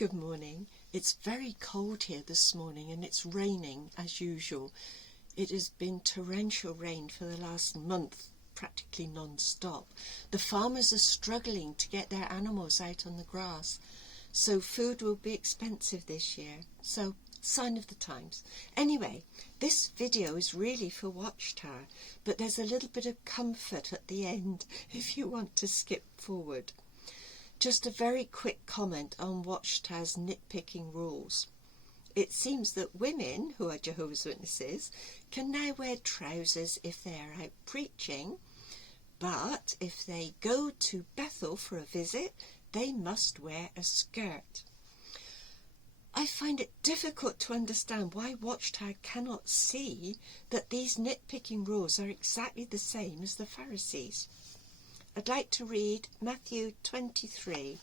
Good morning. It's very cold here this morning and it's raining as usual. It has been torrential rain for the last month, practically non-stop. The farmers are struggling to get their animals out on the grass, so food will be expensive this year. So, sign of the times. Anyway, this video is really for Watchtower, but there's a little bit of comfort at the end if you want to skip forward. Just a very quick comment on Watchtower's nitpicking rules. It seems that women who are Jehovah's Witnesses can now wear trousers if they are out preaching, but if they go to Bethel for a visit, they must wear a skirt. I find it difficult to understand why Watchtower cannot see that these nitpicking rules are exactly the same as the Pharisees. I'd like to read Matthew 23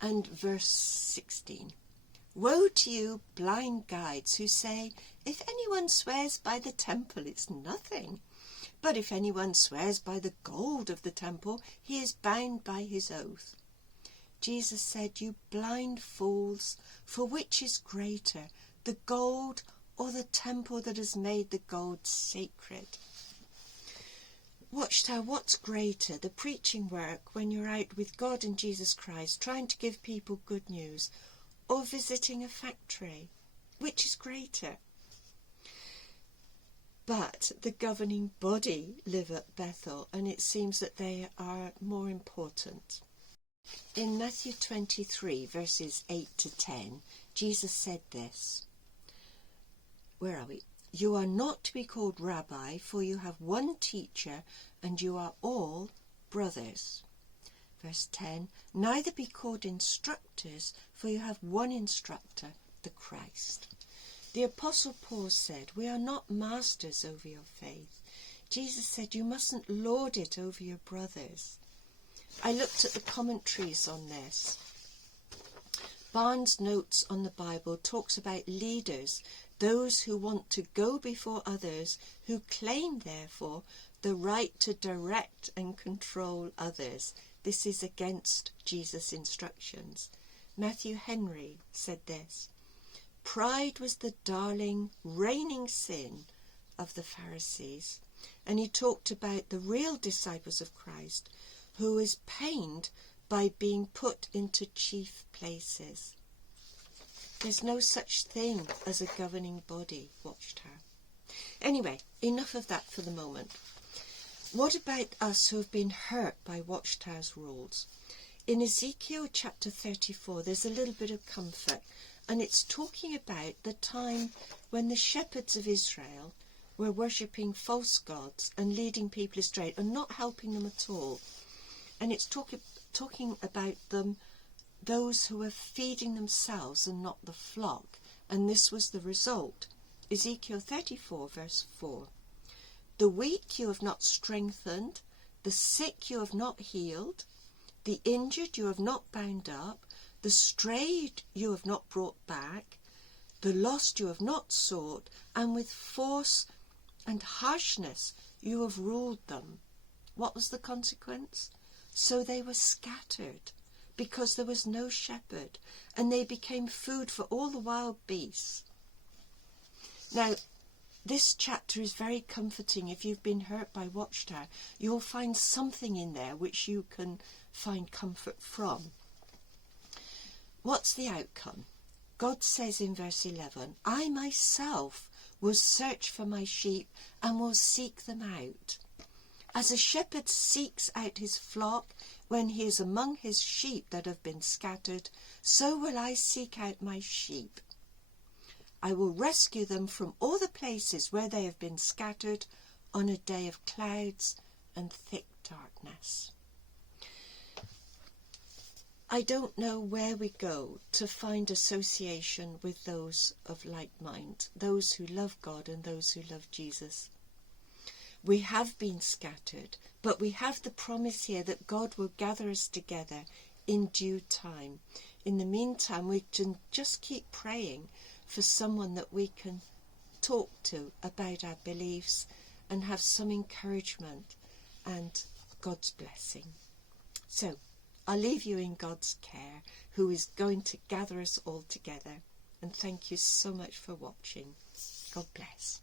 and verse 16. Woe to you, blind guides, who say, if anyone swears by the temple, it's nothing. But if anyone swears by the gold of the temple, he is bound by his oath. Jesus said, you blind fools, for which is greater, the gold or the temple that has made the gold sacred? Watchtower, what's greater, the preaching work when you're out with God and Jesus Christ, trying to give people good news, or visiting a factory? Which is greater? But the governing body live at Bethel, and it seems that they are more important. In Matthew 23, verses 8 to 10, Jesus said this. Where are we? You are not to be called rabbi, for you have one teacher, and you are all brothers. Verse 10, neither be called instructors, for you have one instructor, the Christ. The Apostle Paul said, we are not masters over your faith. Jesus said, you mustn't lord it over your brothers. I looked at the commentaries on this. Barnes' Notes on the Bible talks about leaders, those who want to go before others, who claim, therefore, the right to direct and control others. This is against Jesus' instructions. Matthew Henry said this. Pride was the darling, reigning sin of the Pharisees. And he talked about the real disciples of Christ, who is pained by being put into chief places. There's no such thing as a governing body, Watchtower. Anyway, enough of that for the moment. What about us who have been hurt by Watchtower's rules? In Ezekiel chapter 34, there's a little bit of comfort, and it's talking about the time when the shepherds of Israel were worshipping false gods and leading people astray and not helping them at all. And it's talking about them, those who were feeding themselves and not the flock, and this was the result. Ezekiel 34 verse 4. The weak you have not strengthened, the sick you have not healed, the injured you have not bound up, the strayed you have not brought back, the lost you have not sought, and with force and harshness you have ruled them. What was the consequence? So they were scattered, because there was no shepherd, and they became food for all the wild beasts. Now, this chapter is very comforting. If you've been hurt by Watchtower, you'll find something in there which you can find comfort from. What's the outcome? God says in verse 11, I myself will search for my sheep and will seek them out. As a shepherd seeks out his flock when he is among his sheep that have been scattered, so will I seek out my sheep. I will rescue them from all the places where they have been scattered on a day of clouds and thick darkness. I don't know where we go to find association with those of like mind, those who love God and those who love Jesus. We have been scattered, but we have the promise here that God will gather us together in due time. In the meantime, we can just keep praying for someone that we can talk to about our beliefs and have some encouragement and God's blessing. So, I'll leave you in God's care, who is going to gather us all together. And thank you so much for watching. God bless.